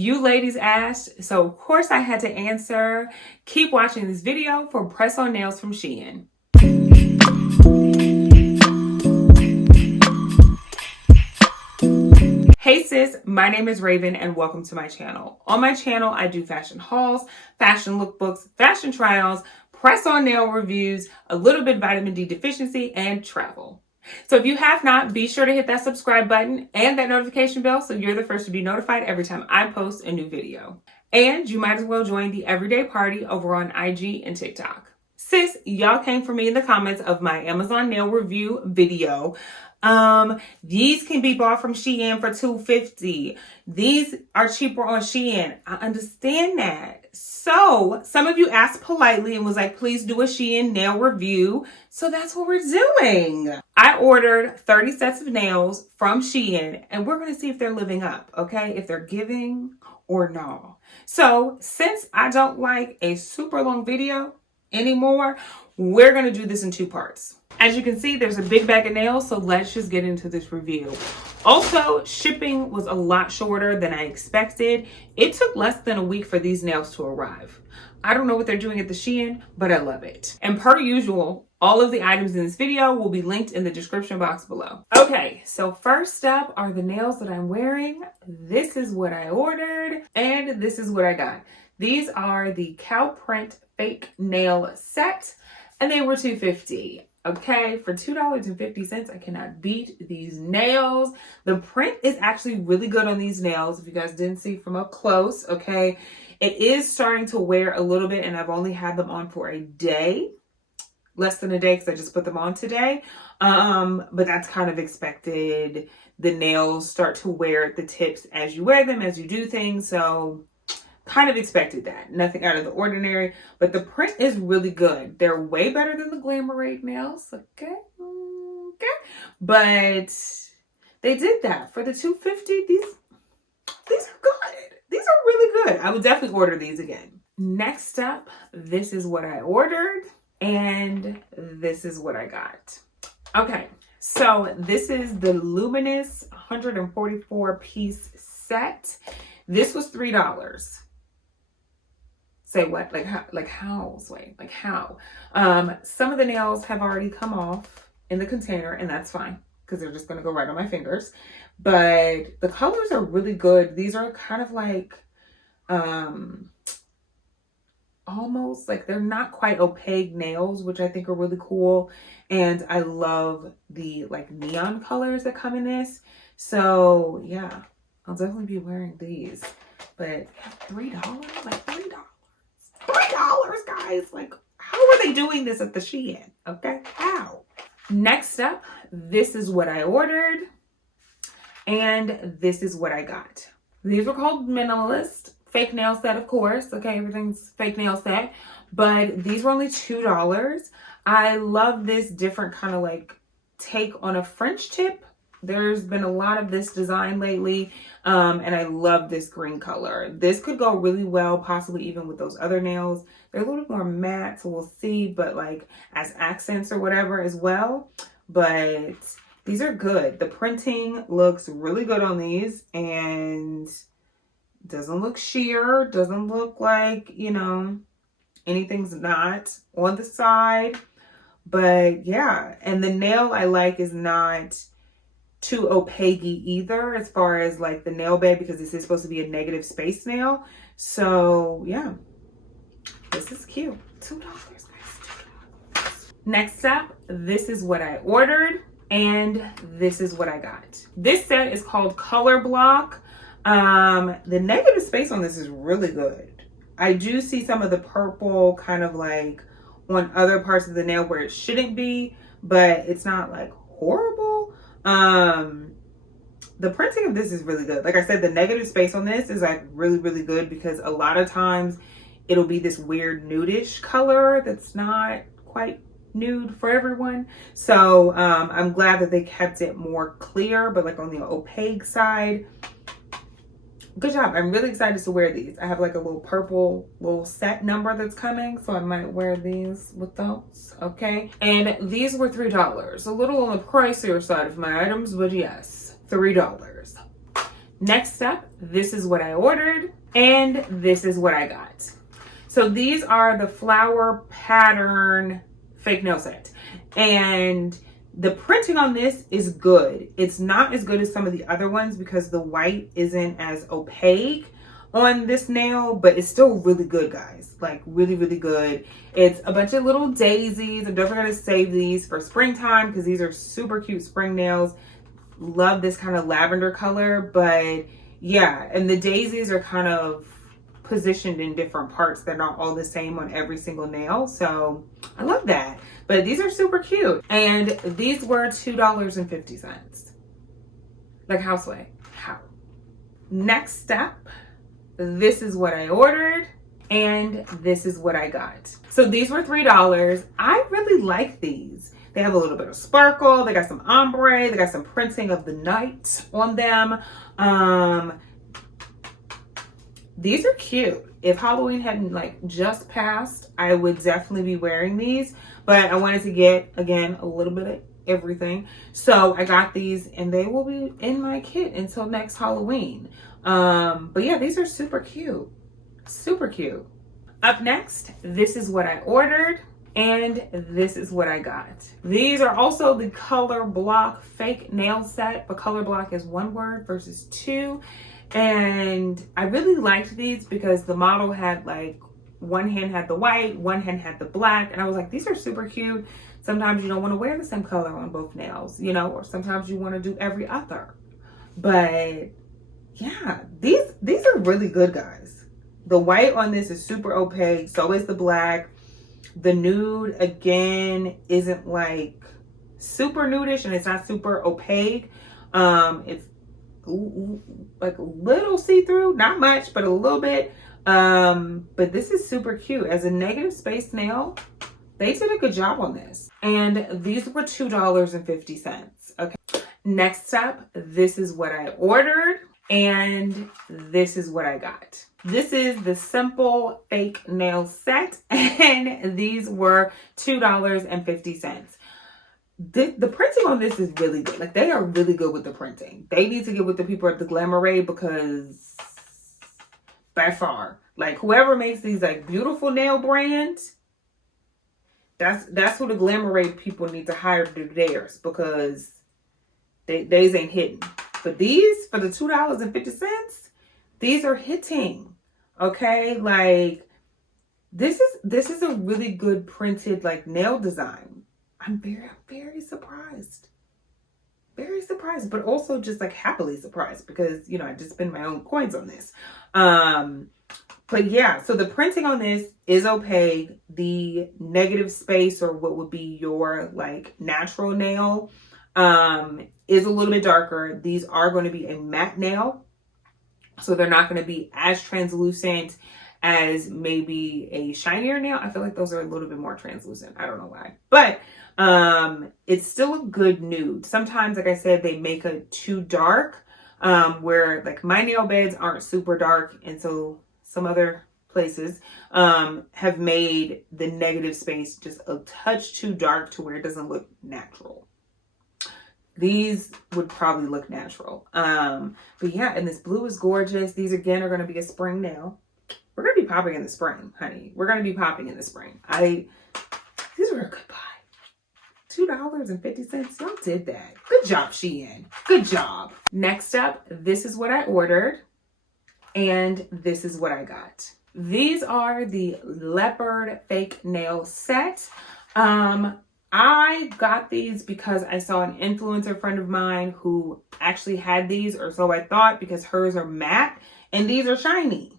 You ladies asked, so of course I had to answer. Keep watching this video for press-on nails from SHEIN. Hey sis, my name is Raven and welcome to my channel. On my channel, I do fashion hauls, fashion lookbooks, fashion trials, press-on nail reviews, a little bit vitamin D deficiency, and travel. So if you have not, be sure to hit that subscribe button and that notification bell so you're the first to be notified every time I post a new video. And you might as well join the everyday party over on IG and TikTok. Sis, y'all came for me in the comments of my Amazon nail review video. These can be bought from SHEIN for $2.50. These are cheaper on SHEIN. I understand that. So some of you asked politely and was like, please do a SHEIN nail review. So that's what we're doing. I ordered 30 sets of nails from SHEIN and we're going to see if they're living up, okay? If they're giving or no. So since I don't like a super long video anymore, we're going to do this in two parts. As you can see, there's a big bag of nails, so let's just get into this review. Also, shipping was a lot shorter than I expected. It took less than a week for these nails to arrive. I don't know what they're doing at the SHEIN, but I love it. And per usual, all of the items in this video will be linked in the description box below. Okay, so first up are the nails that I'm wearing. This is what I ordered, and this is what I got. These are the cow print fake nail set, and they were $2.50. Okay, for $2.50, I cannot beat these nails. The print is actually really good on these nails, if you guys didn't see from up close, okay? It is starting to wear a little bit, and I've only had them on for a day. Less than a day, because I just put them on today. But that's kind of expected. The nails start to wear at the tips as you wear them, as you do things, so kind of expected that. Nothing out of the ordinary, but the print is really good. They're way better than the Glamourade nails, okay? But they did that. For the $2.50, these are good. These are really good. I would definitely order these again. Next up, this is what I ordered, and this is what I got. Okay, so this is the Luminous 144-piece set. This was $3. Say what? Like how? Like how? Some of the nails have already come off in the container, and that's fine because they're just gonna go right on my fingers. But the colors are really good. These are kind of like almost like they're not quite opaque nails, which I think are really cool. And I love the like neon colors that come in this. So yeah, I'll definitely be wearing these. But $3? Like $3. $3, guys. Like, how are they doing this at the SHEIN? Okay, how? Next up, this is what I ordered, and this is what I got. These were called Minimalist fake nail set, of course. Okay, everything's fake nail set, but these were only $2. I love this different kind of like take on a French tip. There's been a lot of this design lately, and I love this green color. This could go really well, possibly even with those other nails. They're a little bit more matte, so we'll see, but like as accents or whatever as well. But these are good. The printing looks really good on these, and doesn't look sheer, doesn't look like, you know, anything's not on the side. But yeah, and the nail I like is not too opaque either as far as like the nail bed, because this is supposed to be a negative space nail. So yeah, this is cute. $2, guys. Next up, this is what I ordered, and this is what I got. This set is called Colorbloc. The negative space on this is really good. I do see some of the purple kind of like on other parts of the nail where it shouldn't be, but it's not like horrible. The printing of this is really good. Like I said, the negative space on this is like really good, because a lot of times it'll be this weird nudish color that's not quite nude for everyone. So I'm glad that they kept it more clear, but like on the opaque side. Good job. I'm really excited to wear these. I have like a little purple little set number that's coming, so I might wear these with those. Okay, and these were $3. A little on the pricier side of my items, but yes, $3. Next up, this is what I ordered, and this is what I got. So these are the flower pattern fake nail set. And the printing on this is good. It's not as good as some of the other ones because the white isn't as opaque on this nail, but it's still really good, guys. Like really, really good. It's a bunch of little daisies. I'm definitely going to save these for springtime because these are super cute spring nails. Love this kind of lavender color, but yeah, and the daisies are kind of positioned in different parts. They're not all the same on every single nail, so I love that. But these are super cute, and these were $2.50. Like houseway. How? Next step, this is what I ordered, and this is what I got. So these were $3. I really like these. They have a little bit of sparkle. They got some ombre. They got some printing of the night on them. These are cute. If Halloween hadn't like just passed, I would definitely be wearing these. But I wanted to get, again, a little bit of everything. So I got these and they will be in my kit until next Halloween. But yeah, these are super cute. Super cute. Up next, this is what I ordered. And this is what I got. These are also the Colorbloc fake nail set, but Colorbloc is one word versus two. And I really liked these because the model had like, one hand had the white, one hand had the black. And I was like, these are super cute. Sometimes you don't want to wear the same color on both nails, you know, or sometimes you want to do every other. But yeah, these are really good, guys. The white on this is super opaque. So is the black. The nude, again, isn't like super nudish and it's not super opaque. It's like a little see-through, not much, but a little bit. But this is super cute. As a negative space nail, they did a good job on this. And these were $2.50. Okay. Next up, this is what I ordered. And this is what I got. This is the simple fake nail set, and these were $2.50. The printing on this is really good. Like, they are really good with the printing. They need to get with the people at the Glamour because by far, like, whoever makes these like beautiful nail brands, that's who the Glamour people need to hire to do theirs because they's ain't hitting. But these, for the $2.50, these are hitting. Okay, like this is a really good printed like nail design. I'm very surprised. Very surprised, but also just like happily surprised because, you know, I just spent my own coins on this. But yeah, so the printing on this is opaque. The negative space, or what would be your like natural nail, is a little bit darker. These are going to be a matte nail, so they're not going to be as translucent as maybe a shinier nail. I feel like those are a little bit more translucent. I don't know why, but it's still a good nude. Sometimes, like I said, they make it too dark, where like my nail beds aren't super dark, and so some other places have made the negative space just a touch too dark to where it doesn't look natural. These would probably look natural. But yeah, and this blue is gorgeous. These again are going to be a spring nail. We're going to be popping in the spring, honey. We're going to be popping in the spring. These were a good buy. $2.50. Y'all did that. Good job, SHEIN. Good job. Next up, this is what I ordered. And this is what I got. These are the Leopard fake nail set. I got these because I saw an influencer friend of mine who actually had these, or so I thought, because hers are matte and these are shiny.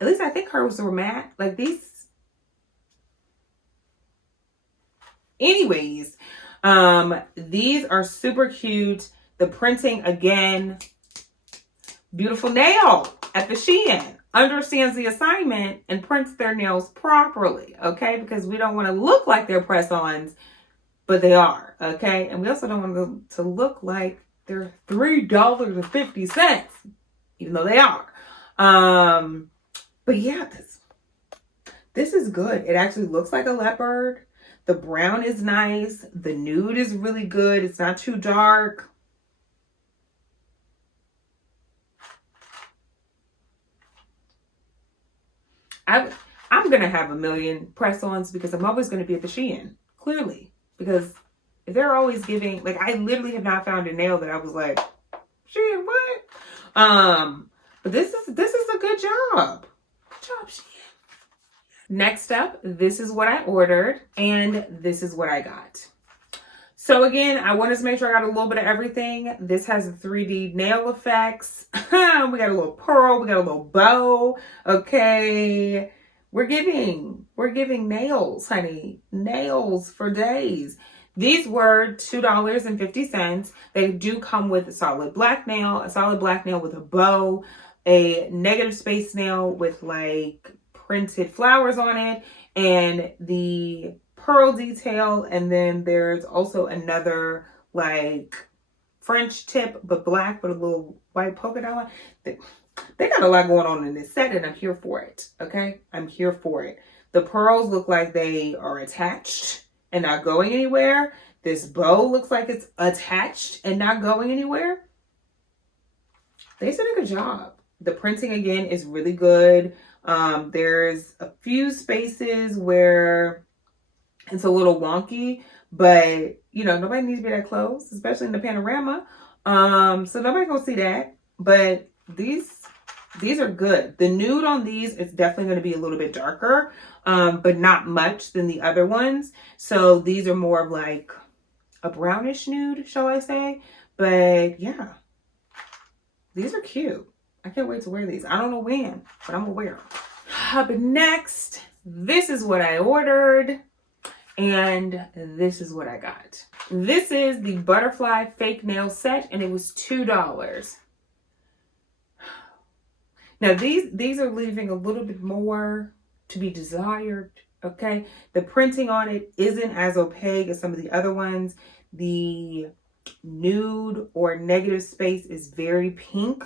At least I think hers were matte. Like these. Anyways, these are super cute. The printing, again, beautiful nail at the SHEIN. Understands the assignment and prints their nails properly, okay? Because we don't want to look like they're press-ons, but they are, okay? And we also don't want them to look like they're $3.50, even though they are. But yeah, this is good. It actually looks like a leopard. The brown is nice. The nude is really good. It's not too dark. I'm going to have a million press-ons because I'm always going to be at the SHEIN, clearly. Because if they're always giving, like, I literally have not found a nail that I was like, SHEIN, what? But this is a good job. Good job, SHEIN. Next up, this is what I ordered, and this is what I got. So again, I wanted to make sure I got a little bit of everything. This has the 3D nail effects. We got a little pearl, we got a little bow. Okay. We're giving nails, honey. Nails for days. These were $2.50. They do come with a solid black nail with a bow, a negative space nail with like printed flowers on it, and the pearl detail. And then there's also another like French tip, but black with a little white polka dot one. They got a lot going on in this set, and I'm here for it. Okay, I'm here for it. The pearls look like they are attached and not going anywhere. This bow looks like it's attached and not going anywhere. They did a good job. The printing again is really good. There's a few spaces where it's a little wonky, but you know, nobody needs to be that close, especially in the panorama. So nobody gonna see that. But these are good. The nude on these is definitely going to be a little bit darker, but not much than the other ones. So these are more of like a brownish nude, shall I say? But yeah, these are cute. I can't wait to wear these. I don't know when, but I'm gonna wear them. But next, this is what I ordered, and this is what I got. This is the butterfly fake nail set, and it was $2. Now these are leaving a little bit more to be desired. Okay, the printing on it isn't as opaque as some of the other ones. The nude or negative space is very pink.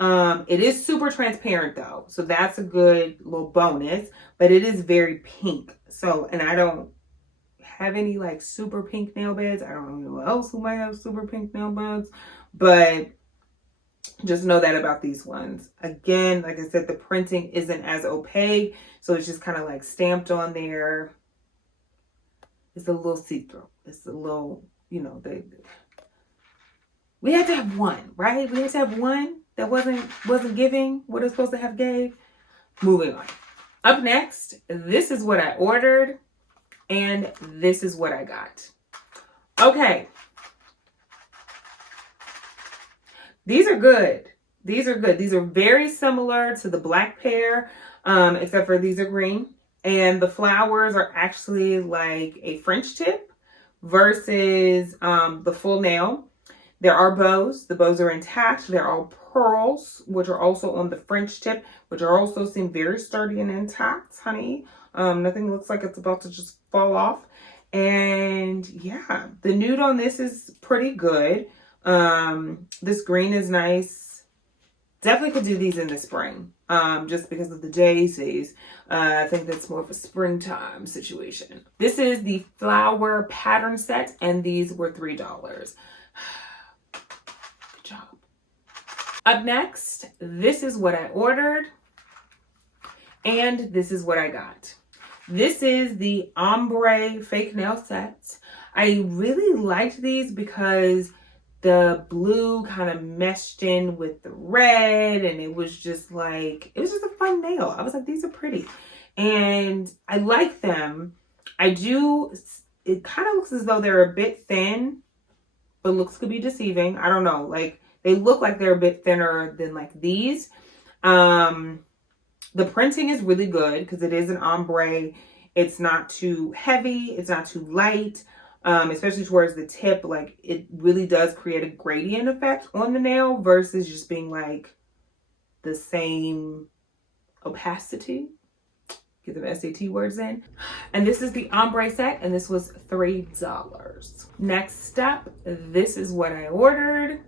It is super transparent though, so that's a good little bonus, but it is very pink. So, and I don't have any like super pink nail beds. I don't know who else who might have super pink nail beds, but just know that about these ones. Again, like I said, the printing isn't as opaque, so it's just kind of like stamped on there. It's a little see-through. It's a little, you know, we had to have one, right? We had to have one that wasn't giving what it's supposed to have gave. Moving on. Up next, this is what I ordered, and this is what I got. Okay. These are good. These are good. These are very similar to the black pair, except for these are green. And the flowers are actually like a French tip versus the full nail. There are bows. The bows are intact. There are pearls, which are also on the French tip, which are also seem very sturdy and intact, honey. Nothing looks like it's about to just fall off. And yeah, the nude on this is pretty good. This green is nice. Definitely could do these in the spring, just because of the daisies. I think that's more of a springtime situation. This is the flower pattern set, and these were $3. Good job. Up next, this is what I ordered, and this is what I got. This is the Ombre fake nail set. I really liked these because the blue kind of meshed in with the red, and it was just like, it was just a fun nail. I was like, these are pretty. And I like them. It kind of looks as though they're a bit thin, but looks could be deceiving. I don't know. Like, they look like they're a bit thinner than like these. The printing is really good because it is an ombre. It's not too heavy. It's not too light. Especially towards the tip, like it really does create a gradient effect on the nail versus just being like the same opacity. Get the SAT words in. And this is the ombre set, and this was $3. Next up, this is what I ordered,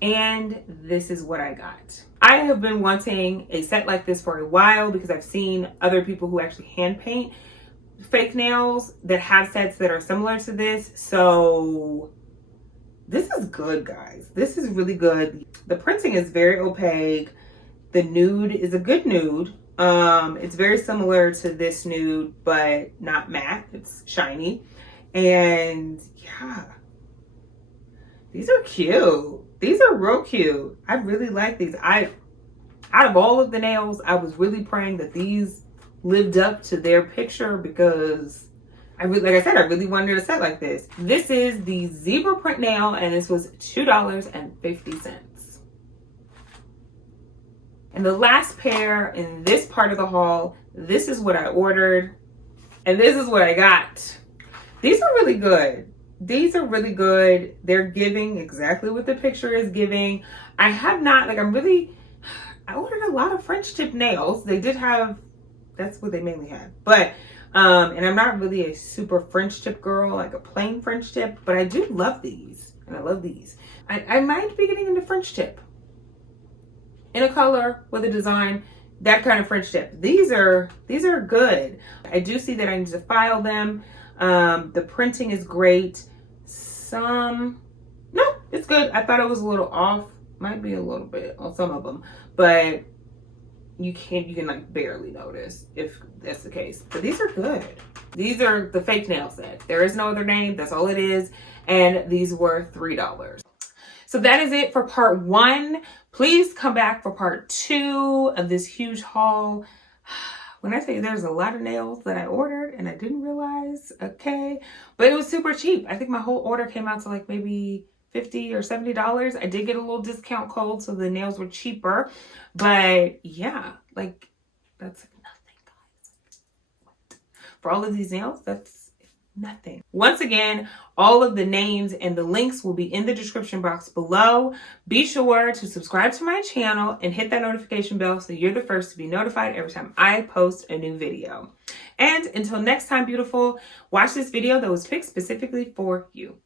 and this is what I got. I have been wanting a set like this for a while because I've seen other people who actually hand paint fake nails that have sets that are similar to this. So this is good, guys. This is really good. The printing is very opaque. The nude is a good nude. It's very similar to this nude, but not matte. It's shiny. And yeah, these are cute. These are real cute. I really like these. Out of all of the nails, I was really praying that these lived up to their picture, because like I said, I really wanted a set like this. This is the zebra print nail, and this was $2.50. And the last pair in this part of the haul, this is what I ordered, and this is what I got. These are really good. These are really good. They're giving exactly what the picture is giving. I ordered a lot of French tip nails. They did have, that's what they mainly had. But, and I'm not really a super French tip girl, like a plain French tip, but I do love these. And I love these. I might be getting into French tip. In a color, with a design, that kind of French tip. These are good. I do see that I need to file them. The printing is great. No, it's good. I thought it was a little off. Might be a little bit on some of them, but you can like barely notice if that's the case. But these are good. These are the fake nail set. There is no other name. That's all it is. And these were $3. So that is it for part 1. Please come back for part 2 of this huge haul. When I say there's a lot of nails that I ordered and I didn't realize, okay, but it was super cheap. I think my whole order came out to like maybe $50 or $70. I did get a little discount code, so the nails were cheaper. But yeah, like that's nothing, guys. For all of these nails, that's nothing. Once again, all of the names and the links will be in the description box below. Be sure to subscribe to my channel and hit that notification bell so you're the first to be notified every time I post a new video. And until next time, beautiful, watch this video that was picked specifically for you.